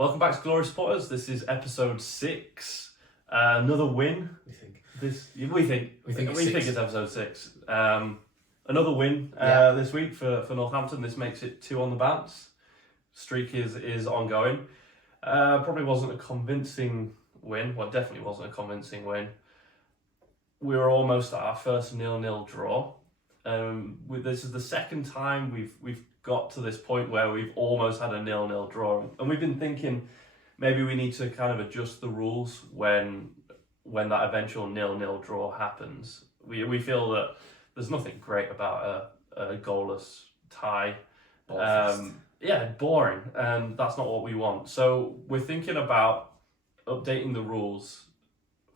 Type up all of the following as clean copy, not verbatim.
Welcome back to Glory Spotters. This is episode 6. Another win. We think. We think it's episode 6. Another win this week for Northampton. This makes it 2 on the bounce. Streak is ongoing. Probably wasn't a convincing win. Well, definitely wasn't a convincing win. We were almost at our first 0-0 draw. This is the second time we've got to this point where we've almost had a 0-0 draw, and we've been thinking maybe we need to kind of adjust the rules when that eventual 0-0 draw happens. We feel that there's nothing great about a goalless tie. Boring, and that's not what we want. So we're thinking about updating the rules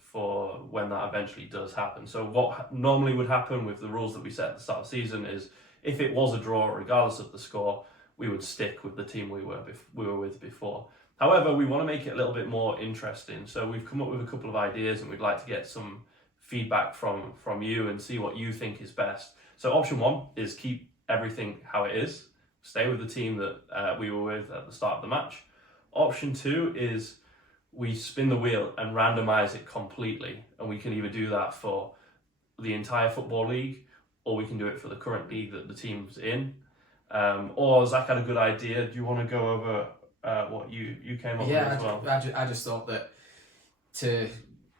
for when that eventually does happen. So what normally would happen with the rules that we set at the start of the season is if it was a draw, regardless of the score, we would stick with the team we were with before. However, we want to make it a little bit more interesting. So we've come up with a couple of ideas, and we'd like to get some feedback from you and see what you think is best. So option 1 is keep everything how it is. Stay with the team that we were with at the start of the match. Option 2 is we spin the wheel and randomise it completely, and we can either do that for the entire Football League, or we can do it for the current league that the team's in. Or Zach had a good idea. Do you want to go over what you came up with as well? I just thought that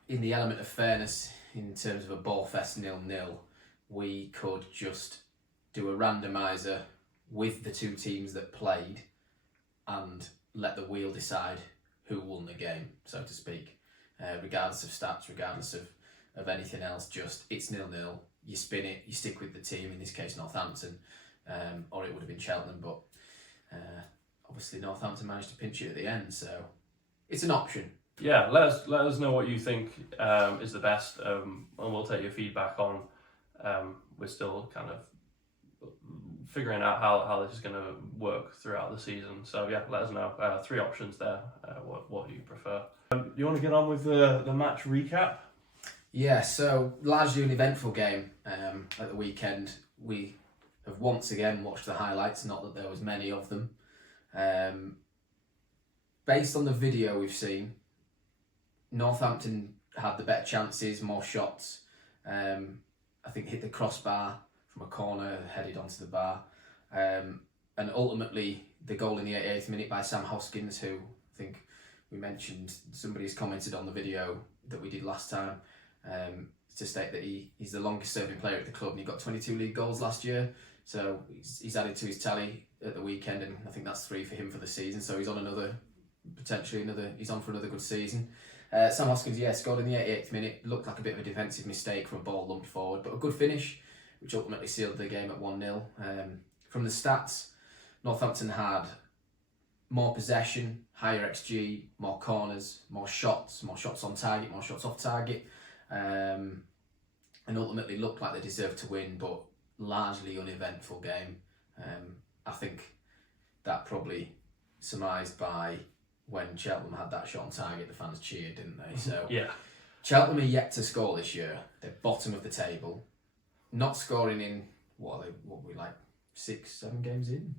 in the element of fairness, in terms of a ball fest 0-0, we could just do a randomiser with the 2 teams that played and let the wheel decide who won the game, so to speak, regardless of stats, regardless of anything else. Just it's 0-0. You spin it, you stick with the team, in this case Northampton, or it would have been Cheltenham, but obviously Northampton managed to pinch it at the end, so it's an option. Yeah, let us know what you think is the best, and we'll take your feedback on. We're still kind of figuring out how this is going to work throughout the season. So yeah, let us know. 3 options there. What do you prefer? You want to get on with the match recap? Yeah, so largely an eventful game at the weekend. We have once again watched the highlights, not that there was many of them. Based on the video we've seen, Northampton had the better chances, more shots. I think hit the crossbar from a corner, headed onto the bar. And ultimately, the goal in the 88th minute by Sam Hoskins, who I think we mentioned, somebody's commented on the video that we did last time, to state that he's the longest serving player at the club, and he got 22 league goals last year. So he's added to his tally at the weekend, and I think that's 3 for him for the season. So he's on he's on for another good season. Sam Hoskins, scored in the 88th minute. Looked like a bit of a defensive mistake from a ball lumped forward, but a good finish, which ultimately sealed the game at 1-0. From the stats, Northampton had more possession, higher XG, more corners, more shots on target, more shots off target, and ultimately looked like they deserved to win, but largely uneventful game. I think that probably surmised by when Cheltenham had that shot on target, the fans cheered, didn't they? So yeah. Cheltenham are yet to score this year. They're bottom of the table, not scoring in what we like 6-7 games in.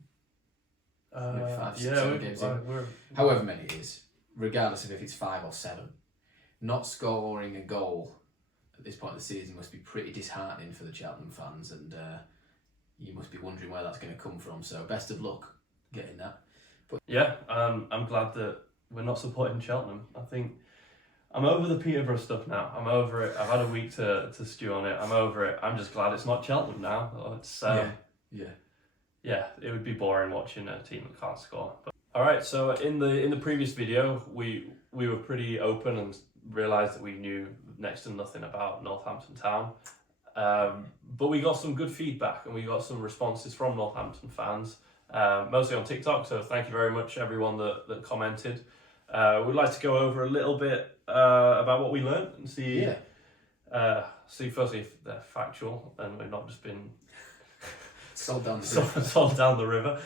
5, 6, 7 games in. However many it is, regardless of if it's 5 or 7, not scoring a goal at this point of the season must be pretty disheartening for the Cheltenham fans, and you must be wondering where that's going to come from. So best of luck getting that. But yeah, I'm glad that we're not supporting Cheltenham. I think I'm over the Peterborough stuff now. I'm over it. I've had a week to stew on it. I'm over it. I'm just glad it's not Cheltenham now. It's yeah, it would be boring watching a team that can't score. But, all right, so in the previous video, we were pretty open and realised that we knew next to nothing about Northampton Town. But we got some good feedback, and we got some responses from Northampton fans, mostly on TikTok. So thank you very much, everyone that commented. We'd like to go over a little bit about what we learned and see firstly if they're factual and we've not just been sold down the river.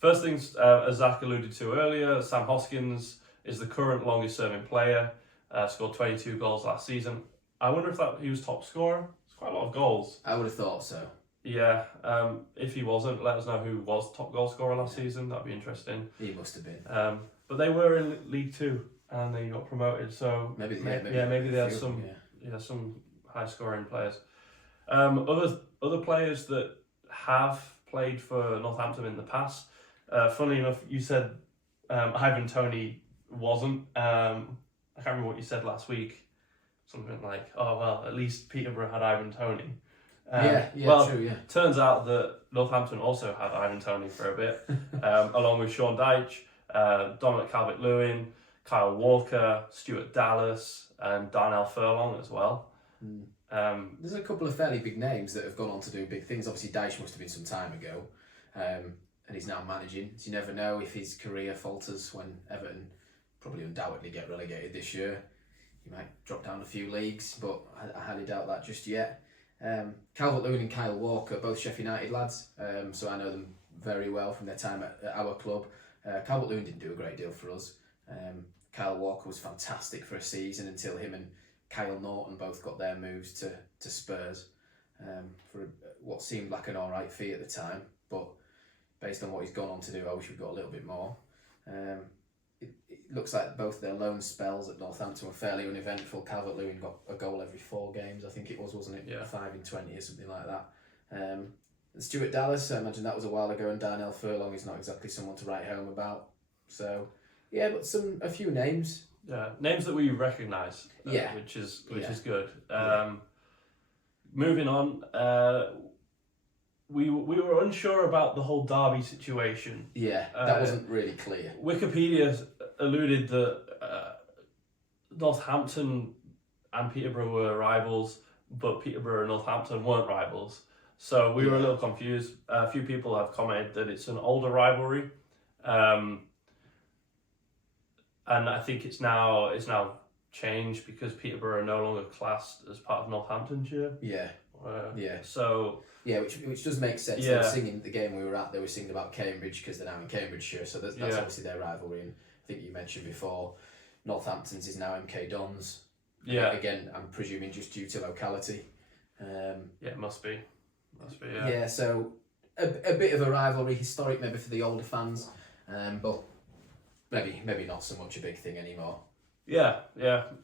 First things, as Zach alluded to earlier, Sam Hoskins is the current longest serving player, scored 22 goals last season. I wonder if he was top scorer. It's quite a lot of goals. I would have thought so. Yeah, if he wasn't, let us know who was top goal scorer last season. That'd be interesting. He must have been. But they were in League Two and they got promoted. So Maybe maybe they had some high scoring players. Other players that have played for Northampton in the past. Funnily enough, you said Ivan Toney wasn't. I can't remember what you said last week. Something like, "Oh well, at least Peterborough had Ivan Toney." True. Turns out that Northampton also had Ivan Toney for a bit, along with Sean Dyche, Dominic Calvert-Lewin, Kyle Walker, Stuart Dallas, and Darnell Furlong as well. There's a couple of fairly big names that have gone on to do big things. Obviously, Dyche must have been some time ago, and he's now managing. So you never know if his career falters when Everton probably undoubtedly get relegated this year. He might drop down a few leagues, but I highly doubt that just yet. Calvert-Lewin and Kyle Walker, both Sheffield United lads, so I know them very well from their time at our club. Calvert-Lewin didn't do a great deal for us. Kyle Walker was fantastic for a season until him and Kyle Norton both got their moves to Spurs for what seemed like an alright fee at the time, but based on what he's gone on to do, I wish we'd got a little bit more. It looks like both their loan spells at Northampton were fairly uneventful. Calvert-Lewin got a goal every 4 games, I think it was, wasn't it? Yeah. 5 in 20 or something like that. And Stuart Dallas, I imagine that was a while ago, and Darnell Furlong is not exactly someone to write home about. So, yeah, but a few names. Yeah, names that we recognise. Which is good. Moving on, we were unsure about the whole Derby situation. Yeah, that wasn't really clear. Wikipedia alluded that Northampton and Peterborough were rivals, but Peterborough and Northampton weren't rivals. So we were a little confused. A few people have commented that it's an older rivalry, and I think it's now changed because Peterborough are no longer classed as part of Northamptonshire. So. Yeah, which does make sense. Yeah. They were singing the game we were at. They were singing about Cambridge because they're now in Cambridgeshire. So that's obviously their rivalry. And I think you mentioned before, Northampton's is now MK Dons. Yeah. Again, I'm presuming just due to locality. It must be. Yeah. So a bit of a rivalry, historic maybe for the older fans, but maybe not so much a big thing anymore. Yeah.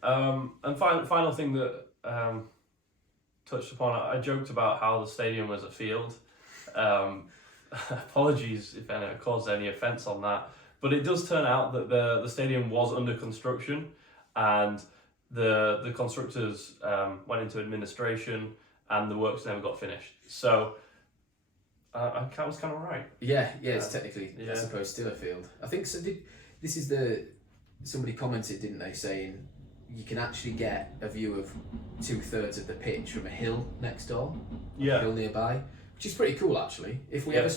And final thing that touched upon, I joked about how the stadium was a field. Apologies if it caused any offence on that, but it does turn out that the stadium was under construction, and the constructors went into administration, and the works never got finished. So I was kind of right. Yeah, it's technically, I suppose, still a field. I think so. Somebody commented, didn't they, saying you can actually get a view of 2/3 of the pitch from a hill next door, a hill nearby, which is pretty cool actually. If we ever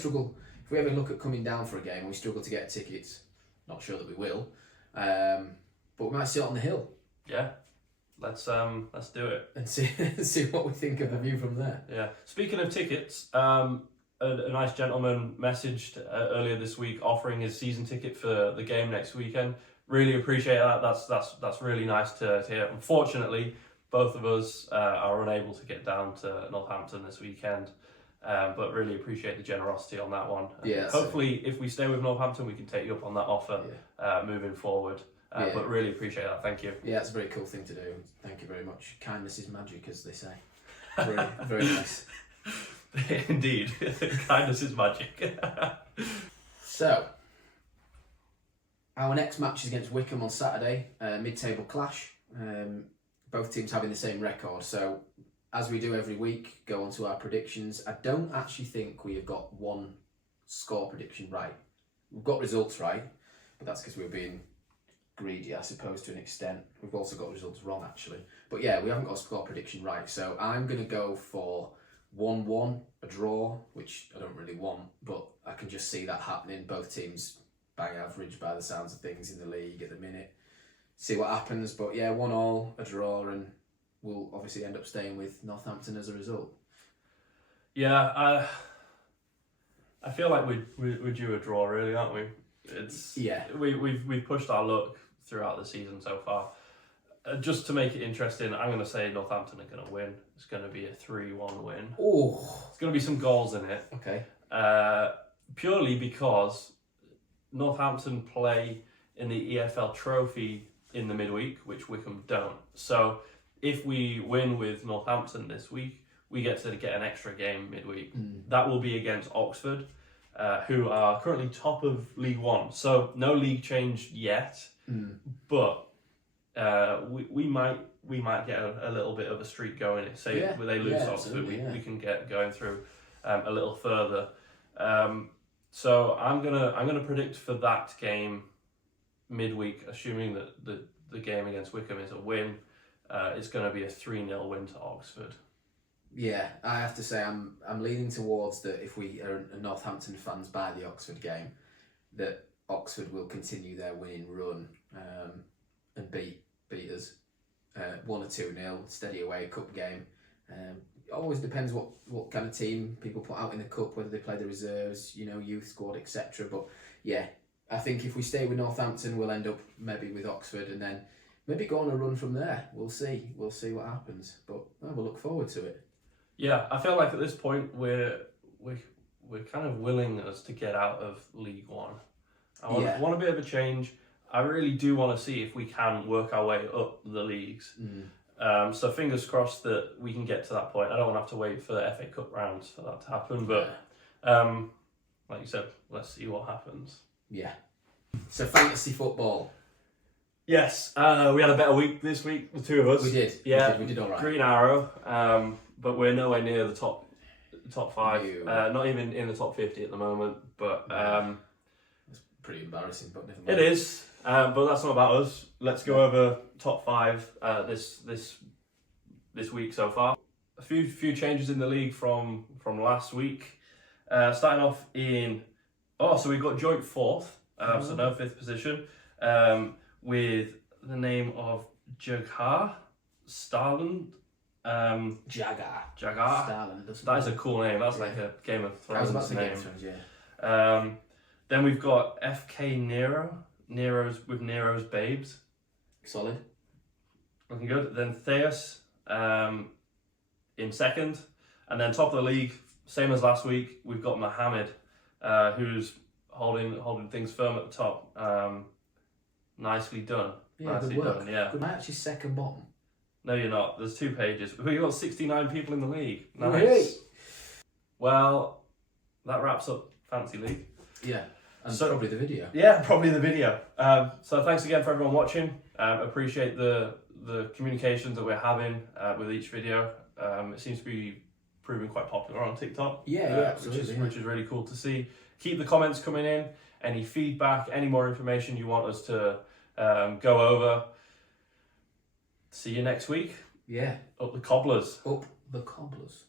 look at coming down for a game and we struggle to get tickets, not sure that we will, but we might sit on the hill. Yeah, let's do it and see what we think of the view from there. Yeah. Speaking of tickets, a nice gentleman messaged earlier this week offering his season ticket for the game next weekend. Really appreciate that. That's really nice to hear. Unfortunately, both of us are unable to get down to Northampton this weekend, but really appreciate the generosity on that one. Hopefully, if we stay with Northampton, we can take you up on that offer moving forward. But really appreciate that. Thank you. Yeah, it's a very cool thing to do. Thank you very much. Kindness is magic, as they say. Very, very nice. Indeed, kindness is magic. So, our next match is against Wycombe on Saturday, mid-table clash. Both teams having the same record. So, as we do every week, go on to our predictions. I don't actually think we have got one score prediction right. We've got results right, but that's because we're being greedy, I suppose, to an extent. We've also got results wrong, actually. But yeah, we haven't got a score prediction right. So, I'm going to go for 1-1, a draw, which I don't really want, but I can just see that happening. Both teams bang average by the sounds of things in the league at the minute. See what happens, but yeah, 1-1, a draw, and we'll obviously end up staying with Northampton as a result. Yeah, I feel like we're due a draw, really, aren't we? We've pushed our luck throughout the season so far. just to make it interesting, I'm going to say Northampton are going to win. It's going to be a 3-1 win. Oh, There's going to be some goals in it. okay. Purely because Northampton play in the EFL Trophy in the midweek, which Wycombe don't. So if we win with Northampton this week, we get to get an extra game midweek. That will be against Oxford, who are currently top of League One. So no league change yet, but we might get a little bit of a streak going. Say when they lose to Oxford, we can get going through a little further. So I'm gonna predict for that game midweek, assuming that the game against Wycombe is a win. It's going to be a 3-0 win to Oxford. Yeah, I have to say I'm leaning towards that if we are Northampton fans by the Oxford game, that Oxford will continue their winning run and beat us 1 or 2-0, steady away cup game. It always depends what kind of team people put out in the cup, whether they play the reserves, youth squad, etc. But yeah, I think if we stay with Northampton, we'll end up maybe with Oxford and then maybe go on a run from there. We'll see what happens, but we'll look forward to it. Yeah, I feel like at this point we're kind of willing us to get out of League One. I want a bit of a change. I really do want to see if we can work our way up the leagues. So fingers crossed that we can get to that point. I don't want to have to wait for the FA Cup rounds for that to happen, but like you said, let's see what happens. Yeah. So fantasy football. Yes, we had a better week this week, the two of us. We did. Yeah, we did all right. Green Arrow, but we're nowhere near the top 5. Not even in the top 50 at the moment. But it's pretty embarrassing. But never it mind. is. But that's not about us. Let's go over top 5 this week so far. A few changes in the league from last week. Starting off so we've got joint 4th, so no 5th position, with the name of Jagar Starland. Jagar. Starland. That is a cool name. That's like a Game of Thrones name. Then we've got FK Nero's Babes. Solid. Looking good. Then Theus in 2nd. And then top of the league, same as last week, we've got Mohammed, who's holding things firm at the top. Nicely done. Yeah, nicely good work. done. Yeah. Am I actually second bottom? No, you're not. There's 2 pages. We've got 69 people in the league. Nice. Really? Well, that wraps up Fantasy League. Yeah. And probably the video. Yeah, probably the video. So thanks again for everyone watching. Appreciate the communications that we're having with each video. It seems to be proving quite popular on TikTok. Yeah, absolutely. Which is really cool to see. Keep the comments coming in. Any feedback, any more information you want us to go over. See you next week. Yeah. Up the Cobblers. Up the Cobblers.